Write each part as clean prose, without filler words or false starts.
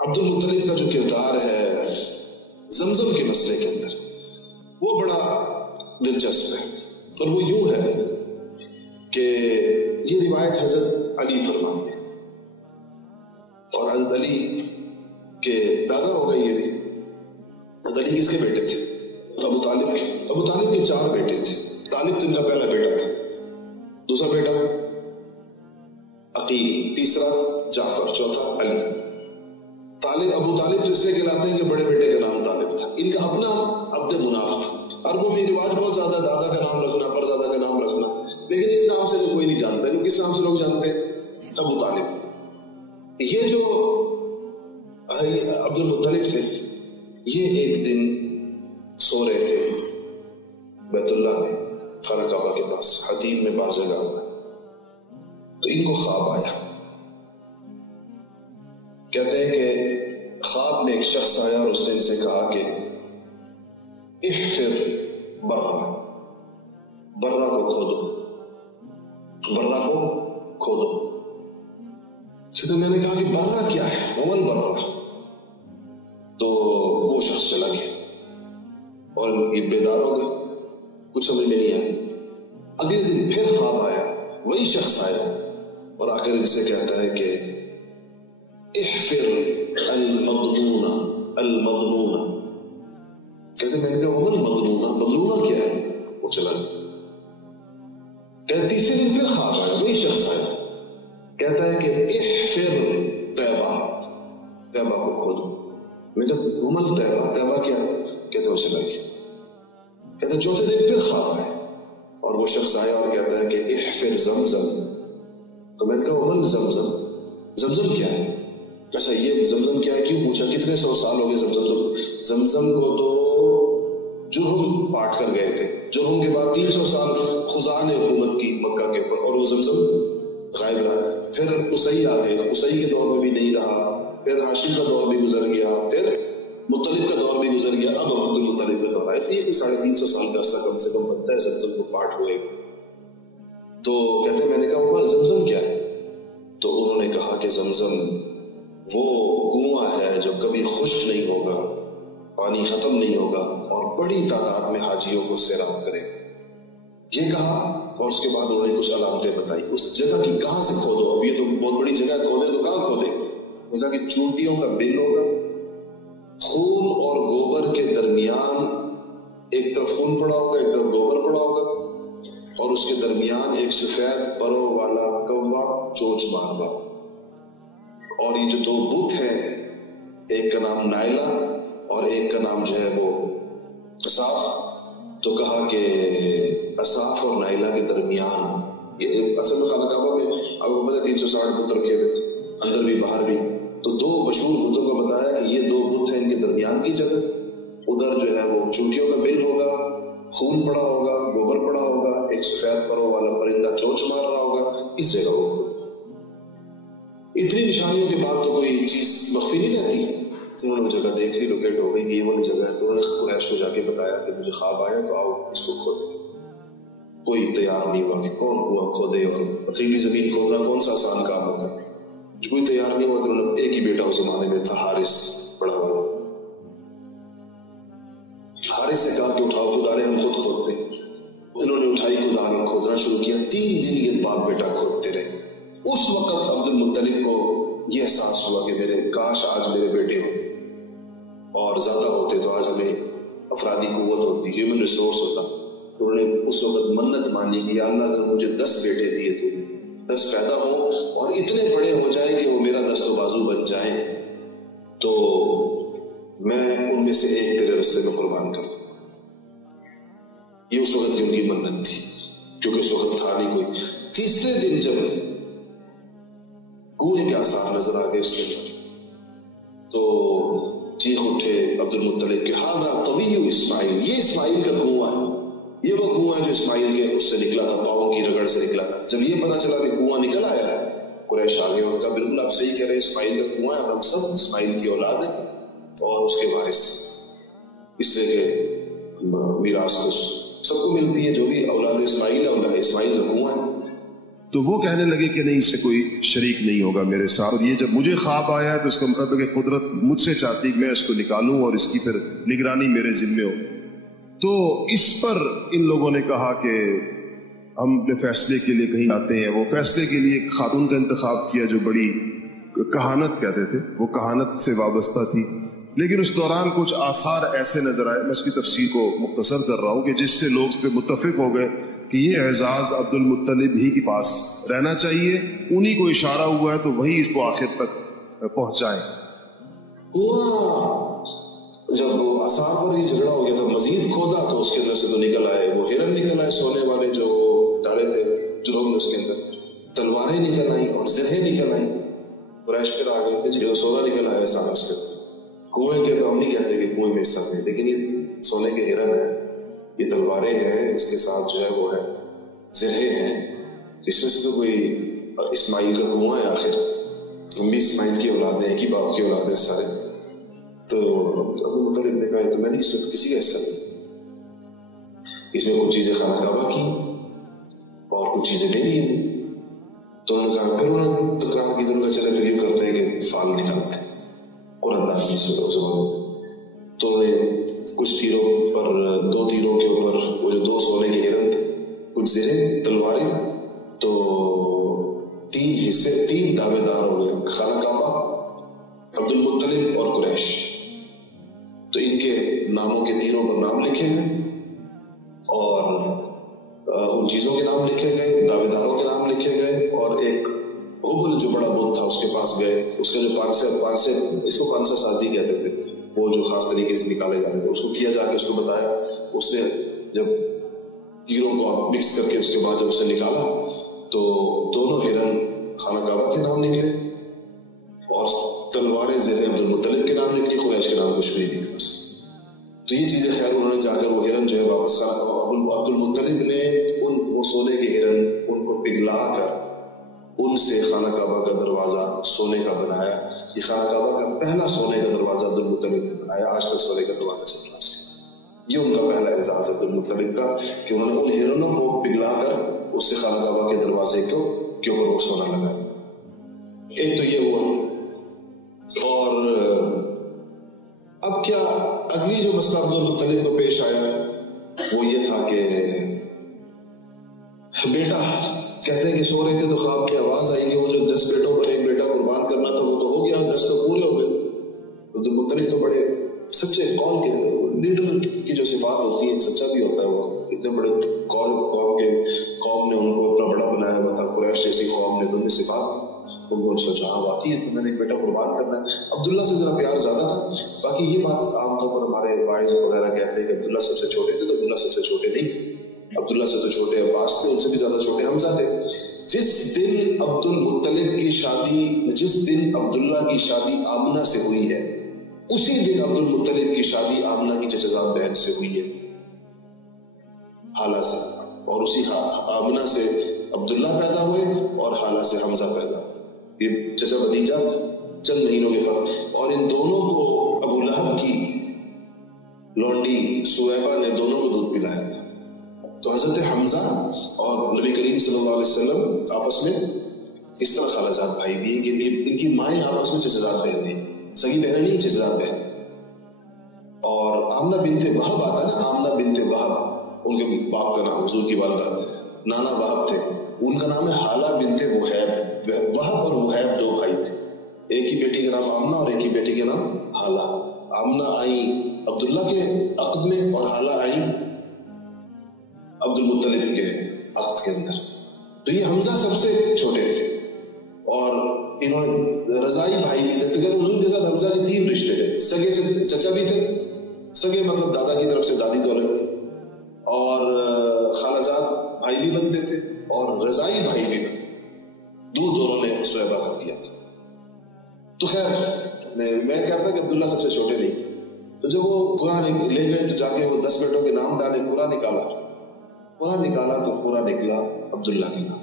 عبدالمطلب کا جو کردار ہے زمزم کے مسئلے کے اندر وہ بڑا دلچسپ ہے، اور وہ یوں ہے کہ یہ روایت حضرت علی فرماتے ہیں، اور حضرت علی کے دادا ہو گئے یہ بھی۔ حضرت علی کس کے بیٹے تھے؟ ابو طالب کے۔ ابو طالب کے 4 بیٹے تھے، طالب تو ان کا پہلا بیٹا تھا، دوسرا بیٹا عقیل، تیسرا جعفر، چوتھا علی۔ ابو طالب تو اس لیے کہلاتے ہیں کہ بڑے بیٹے کا نام طالب تھا۔ ان کا اپنا عبد مناف تھا۔ عربوں میں رواج بہت زیادہ دادا کا نام رکھنا، پردادا کا نام رکھنا، لیکن اس نام سے تو کوئی نہیں جانتا۔ لوگ کس نام سے لوگ جانتے ہیں؟ ابو طالب۔ یہ جو عبدالمطلب تھے یہ ایک دن سو رہے تھے بیت اللہ میں، خانہ کعبہ کے پاس، حدیث میں بعض جگہ ہے، تو ان کو خواب آیا۔ کہتے ہیں کہ خواب میں ایک شخص آیا اور اس نے ان سے کہا کہ احفر برہ کو کھودو، برہ کو کھودو۔ کہتے میں نے کہا کہ برہ کیا ہے؟ عمل برہ۔ تو وہ شخص چلا گیا اور یہ بیدار ہو گیا، کچھ سمجھ میں نہیں آیا۔ اگلے دن پھر خواب آیا، وہی شخص آیا اور آ کر ان سے کہتا ہے کہ احفر المضمونہ۔ کہتے میں نے کہا عمل مضمونہ کیا ہے؟ وہ چلا گیا۔ کہتے تیسرے دن پھر خواب آیا، وہی شخص آیا، کہتا ہے کہ احفر طیبہ کو کھودو۔ میں نے کہا عمل طیبہ کیا ہے؟ کہتے وہ چلا گیا۔ کہتے چوتھے دن پھر خواب آئے اور وہ شخص آیا اور کہتا ہے کہ احفر زمزم۔ تو میں نے کہا عمل زمزم کیا ہے؟ اچھا یہ زمزم کیا ہے کیوں پوچھا؟ کتنے 100 سال ہو گئے زمزم کو تو جرہم پاٹ کر گئے تھے، جرہم کے بعد 300 سال خزاں نے حکومت کی مکہ کے اوپر اور وہ زمزم غائب رہا۔ پھر اسئی آ گئے، اسئی کے دور میں بھی نہیں رہا، پھر ہاشم کا دور بھی گزر گیا، پھر مطلب کا دور بھی گزر گیا، اب عبدالمطلب کا دور آئے۔ یہ 350 سال کا عرصہ کم سے کم بنتا ہے زمزم کو پاٹ ہوئے۔ تو کہتے میں نے کہا عمر زمزم کیا ہے؟ تو انہوں نے کہا کہ زمزم وہ کنواں ہے جو کبھی خشک نہیں ہوگا، پانی ختم نہیں ہوگا اور بڑی تعداد میں حاجیوں کو سیراب کرے۔ یہ کہا اور اس کے بعد انہوں نے کچھ علامتیں بتائی۔ اس جگہ کی کہاں سے کھودو؟ اب یہ تو بہت بڑی جگہ کھودے تو کہاں کھودے؟ انہوں نے کہا کہ چونٹیوں کا بل ہوگا، خون اور گوبر کے درمیان ایک طرف خون پڑا ہوگا، ایک طرف گوبر پڑا ہوگا، اور اس کے درمیان ایک سفید پروں والا کوا چوچ مارا۔ اور یہ جو 2 بت ہیں، ایک کا نام نائلہ اور ایک کا نام جو ہے وہ اصاف، تو کہا کہ اصاف اور نائلہ کے درمیان، یہ اصل میں خانہ کعبہ میں آپ کو پتہ 360 بت رکھے ہوئے تھے، اندر بھی باہر بھی، تو 2 مشہور بتوں کو بتایا کہ یہ 2 بت ہیں ان کے درمیان کی جگہ، ادھر جو ہے وہ چونٹیوں کا بل ہوگا، خون پڑا ہوگا، گوبر پڑا ہوگا، ایک سفید پروں والا پرندہ چونچ مار رہا ہوگا، اس جگہ وہ۔ اتنی نشانیوں کے بعد تو کوئی چیز مخفی نہیں رہتی۔ انہوں نے وہ جگہ دیکھ لی، لوکیٹ ہو گئی کہ یہ والی جگہ ہے، تو انہوں نے قریش کو جا کے بتایا کہ مجھے خواب آیا تو آؤ اس کو کھود۔ کوئی تیار نہیں ہوا کہ کون کنواں کھودے، اور پتھریلی زمین کھودنا کون سا آسان کام ہوتا ہے، کوئی تیار نہیں ہوا۔ تو انہوں نے ایک ہی بیٹا اس زمانے میں تھا، حارث بڑا والا، حارث سے کہا کہ اٹھاؤ کدالیں ہم خود کھودتے۔ انہوں نے اٹھائی کدال اور کھودنا شروع کیا، 3 دن یہ باپ بیٹا کھودتے رہے۔ اس وقت عبدالمطلب کو یہ احساس ہوا کہ کاش آج میرے بیٹے ہوتے اور زیادہ ہوتے تو آج ہمیں افرادی قوت ہوتی، ہیومن ریسورس ہوتا۔ انہوں نے اس وقت منت مانی کہ یا اللہ اگر مجھے 10 بیٹے دیے تو 10 پیدا ہوں اور اتنے بڑے ہو جائیں کہ وہ میرا دست و بازو بن جائیں، تو میں ان میں سے ایک تیرے راستے میں قربان کروں۔ یہ اس وقت کی ان کی منت تھی، کیونکہ اس وقت تھا نہیں کوئی۔ تیسرے دن جب کنویں کے آثار نظر آ گئے اس کے اندر، تو چیخ اٹھے عبدالمطلب کہ ہاذا طوی اسماعیل، یہ اسماعیل کا کنواں ہے، یہ وہ کنواں ہے جو اسماعیل کے اس سے نکلا تھا، پاؤں کی رگڑ سے نکلا تھا۔ جب یہ پتا چلا کہ کنواں نکل آیا ہے، قریش آ گئے اور کہا بالکل آپ صحیح کہہ رہے ہیں، اسماعیل کا کنواں ہے اور ہم سب اسماعیل کی اولاد ہیں اور اس کے وارث، اس لیے کہ میراث کو سب کو ملتی ہے، جو بھی اولاد اسماعیل ہے، اولاد اسماعیل کا کنواں ہے۔ تو وہ کہنے لگے کہ نہیں، اس سے کوئی شریک نہیں ہوگا میرے ساتھ، اور یہ جب مجھے خواب آیا ہے تو اس کا مطلب ہے کہ قدرت مجھ سے چاہتی کہ میں اس کو نکالوں اور اس کی پھر نگرانی میرے ذمے ہو. تو اس پر ان لوگوں نے کہا کہ ہم اپنے فیصلے کے لیے کہیں آتے ہیں. وہ فیصلے کے لیے ایک خاتون کا انتخاب کیا جو بڑی کہانت کہتے تھے، وہ کہانت سے وابستہ تھی. لیکن اس دوران کچھ آثار ایسے نظر آئے، میں اس کی تفسیر کو مختصر کر رہا ہوں، کہ جس سے لوگ اس پہ متفق ہو گئے کہ یہ اعزاز عبدالمطلب ہی کے پاس رہنا چاہیے، انہی کو اشارہ ہوا ہے تو وہی اس کو آخر تک پہنچائیں. جب وہ آثار پر یہ جھگڑا ہو گیا تھا، مزید کھودا تو اس کے اندر سے تو نکل آئے وہ ہرن نکل آئے سونے والے جو ڈالے تھے جرم نے، اس کے اندر تلواریں نکل آئیں اور زرہیں نکل آئیں. قریش پھر آ گئے کہ جو سونا نکل آیا سارا اس کے کنویں کے، تو ہم نہیں کہتے کہ کنویں میں حصہ ہے، لیکن یہ سونے کے ہرن ہے، یہ تلواریں ہیں، اس کے ساتھ جو ہے وہ ہے زرہیں ہیں. اس میں سے تو کوئی اسماعیل کا کنواں ہے، آخر ہم بھی اسماعیل کی اولاد ہیں، ایک ہی باپ کی اولاد ہیں سارے. تو عبدالمطلب نے کہا تو میں نے اس میں کسی کا حصہ نہیں، اس میں کچھ چیزیں خانہ کعبہ کی اور کچھ چیزیں میری ہیں. تو انہوں نے کہا، پھر انہوں نے تکرار کی، تو چلے پھر یہ کرتے ہیں کہ فال نکالتے ہیں قرآن دار کی زبان. تو انہوں نے کچھ تیروں پر، 2 تیروں کے اوپر وہ جو 2 سونے کے ہرن تھے، کچھ زرہیں، تلواریں، تو 3 حصے، 3 دعوے دار ہو گئے، خانہ کعبہ، عبدالمطلب اور قریش. تو ان کے ناموں کے تیروں پر نام لکھے گئے اور ان چیزوں کے نام لکھے گئے، دعوے داروں کے نام لکھے گئے. اور ایک حبل جو بڑا بت تھا اس کے پاس گئے، اس کا جو پانسے اس کو پانسا سازی کہتے تھے، وہ جو خاص طریقے سے نکالے جاتے تھے، اس کو کیا جا کے اس کو بتایا. اس نے جب تیروں کو مکس کر کے اس کے بعد جب اسے نکالا تو دونوں ہرن خانہ کعبہ کے نام نکلے اور تلواریں زرہیں عبدالمطلب کے نام نکلی، قریش کے نام کچھ بھی نہیں نکلا. تو یہ چیزیں خیر انہوں نے جا کر وہ ہرن جو ہے واپس عبدالمطلب نے وہ سونے کے ہرن ان کو پگھلا کر ان سے خانہ کعبہ کا دروازہ سونے کا بنایا. یہ خانہ کعبہ کا پہلا سونے کا دروازہ عبدالمطلب نے بنایا، آج تک سونے کا دروازہ چل رہا ہے. یہ ان کا پہلا اعزاز ہے عبدالمطلب کا، کہ انہوں نے ان ہرنوں کو پگھلا کر اس سے خانہ کعبہ کے دروازے کے اوپر وہ سونا لگایا. ایک تو یہ ہوا. اور اب کیا اگلی جو مسئلہ عبدالمطلب کو پیش آیا وہ یہ تھا کہ بیٹا کہتے ہیں کہ سو رہے تھے تو خواب کی آواز آئی کہ وہ جو 10 بیٹوں پر ایک بیٹا قربان کرنا تھا وہ تو ہو گیا، 10 تو پورے ہو گئے. عبدالمطلب تو بڑے سچے قوم کے لیڈر کی جو صفات ہوتی ہے، سچا بھی ہوتا ہے. وہ اتنے بڑے قوم نے ان کو اپنا بڑا بنایا ہوا تھا، قریش جیسی قوم نے، دونوں صفات ان کو سوچا ہاں واقعی میں نے ایک بیٹا قربان کرنا ہے. عبداللہ سے ذرا پیار زیادہ تھا. باقی یہ بات عام طور پر ہمارے وائز وغیرہ کہتے ہیں کہ عبداللہ سب سے چھوٹے تھے، تو عبداللہ سب سے چھوٹے نہیں تھے. عبداللہ سے تو چھوٹے عباس تھے، ان سے بھی زیادہ چھوٹے حمزہ تھے. جس دن عبدالمطلب کی شادی، جس دن عبداللہ کی شادی آمنہ سے ہوئی ہے، اسی دن عبدالمطلب کی شادی آمنہ کی چچزاد بہن سے ہوئی ہے، حالہ سے. اور اسی آمنہ سے عبداللہ پیدا ہوئے اور حالہ سے حمزہ پیدا ہوئے. یہ چچا بھتیجا چند مہینوں کے فرق. اور ان دونوں کو ابو لہب کی لونڈی سویبہ نے دونوں کو دودھ پلایا. تو حضرت حمزہ اور نبی کریم صلی اللہ علیہ وسلم آپس میں اس طرح خالہ زاد بھائی بھی ہیں کہ ان کی مائیں آپس میں چچزاد بہن ہیں، سگی بہنیں نہیں، چچزاد بہن. اور آمنہ بنت وہب آتا ہے نا، آمنہ بنت وہب ان کے باپ کا نام، حضور کی والدہ نانا وہب تھے، ان کا نام ہے حالہ بنت وہب. وہب اور وہب 2 بھائی تھے، ایک ہی بیٹی کا نام آمنہ اور ایک ہی بیٹی کا نام حالہ. آمنہ آئی عبداللہ کے عقد میں اور حالہ آئی عبدالمطلب کے عقد کے اندر. تو یہ حمزہ سب سے چھوٹے تھے اور انہوں نے رضائی بھائی بھی تھے. تو کہتے حضور کے ساتھ حمزہ کے 3 رشتے تھے، سگے چچا بھی تھے، سگے مطلب دادا کی طرف سے دادی تو الگ تھی، اور خالہ زاد بھائی بھی بنتے تھے اور رضائی بھائی بھی بنتے. دونوں نے سویبہ کر دیا تھا. تو خیر میں کہتا کہ عبداللہ سب سے چھوٹے نہیں تھے. تو جب وہ قرآن لے گئے تو جا کے وہ 10 بیٹوں کے نام ڈالے، قرآن نکالا تو پورا نکلا عبداللہ کے نام.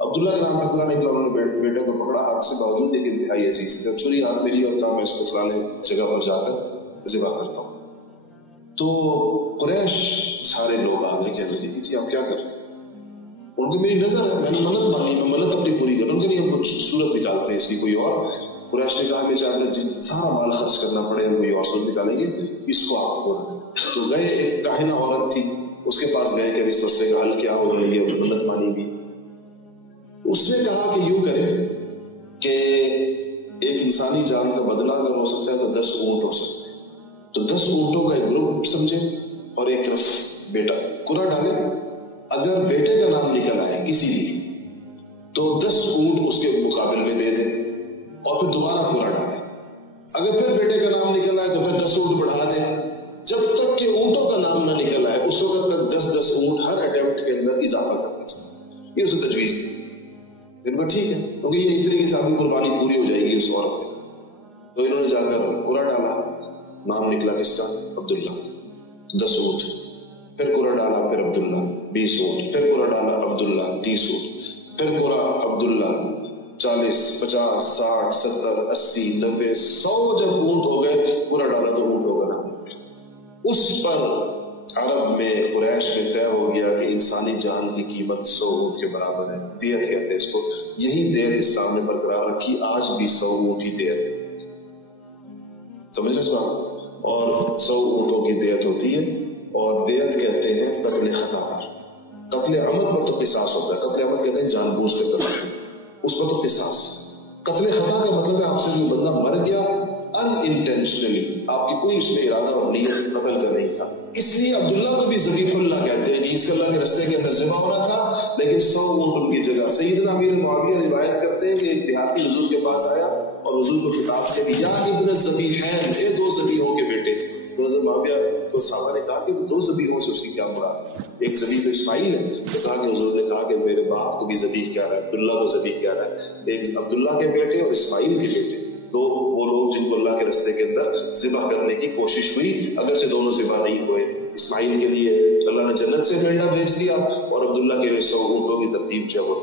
عبداللہ کے نام پہ قرآن نکلا. انہوں نے بیٹے کو پکڑا ہاتھ سے، باوجود ایک انتہائی عزیز تھے، چھری ہاتھ میری اور کہا میں اس کو فلانے جگہ پر جا کر ذبح کرتا ہوں. تو قریش سارے لوگ آ گئے، کہتے جی آپ کیا کر رہے ہیں؟ ان کو میری نظر ہے، میں نے منت مانی، میں منت اپنی پوری کروں، ان کے لیے ہم صورت نکالتے ہیں اس کی کوئی اور. قریش نے کہا کہ چاہے آپ سارا مال خرچ کرنا پڑے، ہم کوئی اور صورت نکالیں گے، اس کو آپ پورا کریں. تو گئے، ایک کاہنہ عورت تھی، اس کے پاس گئے کہ اب اس مسئلے کا حل کیا ہوگا، یہ منت مانی بھی. اس نے کہا کہ یوں کرے کہ ایک انسانی جان کا بدلہ اگر ہو سکتا ہے تو 10 اونٹ ہو سکتے ہیں. تو 10 اونٹوں کا ایک گروپ سمجھے اور ایک طرف بیٹا قرہ ڈالے. اگر بیٹے کا نام نکل آئے کسی بھی تو 10 اونٹ اس کے مقابل میں دے دے اور پھر دوبارہ قرہ ڈالے. اگر پھر بیٹے کا نام نکل آئے تو پھر 10 اونٹ بڑھا دے، جب تک کہ اونٹوں کا نام نہ نکل آئے اس وقت تک 10 اونٹ ہر اٹیمپٹ کے اندر اضافہ کرنا چاہیے. یہ اسے تجویز تھی. پھر ٹھیک ہے، کیونکہ یہ اس طریقے سے آپ کی قربانی پوری ہو جائے گی اس عورت سے. تو انہوں نے جا کر قرہ ڈالا، نام نکلا کس کا؟ عبداللہ. 10 اونٹ. پھر قرہ ڈالا، پھر عبداللہ 20 اونٹ. پھر قرہ ڈالا عبداللہ 30 اونٹ. پھر قرہ عبداللہ 40 50 60 70 80 90 100 جب اونٹ ہو گئے قرہ ڈالا تو اونٹوں کا نام. اس پر عرب میں قریش میں طے ہو گیا کہ انسانی جان کی قیمت 100 اونٹ کے برابر ہے. دیت کہتے ہیں اس کو. یہی دیت اسلام نے برقرار رکھی، آج بھی 100 اونٹ ہی دیت ہے. سمجھ رہے اس بات؟ اور 100 اونٹوں کی دیت ہوتی ہے. اور دیت کہتے ہیں قتل خطا پر. قتل عمد پر تو قصاص ہوتا ہے. قتل عمد کہتے ہیں جان بوجھ کر قتل، اس پر تو قصاص. قتل خطا کا مطلب ہے آپ سے جو بندہ مر گیا ان انٹینشنلی، آپ کی کوئی اس میں ارادہ اور نیت قتل کا نہیں تھا. اس لیے عبداللہ کو بھی ذبیح اللہ کہتے ہیں، جس کا اللہ کے رستے کے اندر ذبح ہونا تھا، لیکن 100 اونٹ ان کی جگہ. سیدنا امیر معاویہ روایت کرتے ہیں کہ ایک دیہاتی حضور کے پاس آیا اور حضور کو خطاب کیا کہ یا ابن ذبیحین، اے 2 ذبیحوں کے بیٹے. تو حضرت معاویہ کو صحابہ نے کہا کہ 2 ذبیحوں سے اس کی کیا مراد؟ ایک ذبیح تو اسماعیل ہے. تو کہا کہ حضور نے کہا کہ میرے باپ کو بھی ذبیح کیا ہے، عبداللہ کو ذبیح کیا ہے. ایک عبداللہ کے بیٹے اور اسماعیل کے بیٹے، دو وہ لوگ جن کو اللہ کے رستے کے اندر ذبح کرنے کی کوشش ہوئی، اگرچہ دونوں ذبح نہیں ہوئے. اسماعیل کے لیے اللہ نے جنت سے مینڈا بھیج دیا اور عبداللہ کے لیے 100 اونٹوں کی ترتیب جو ہے وہ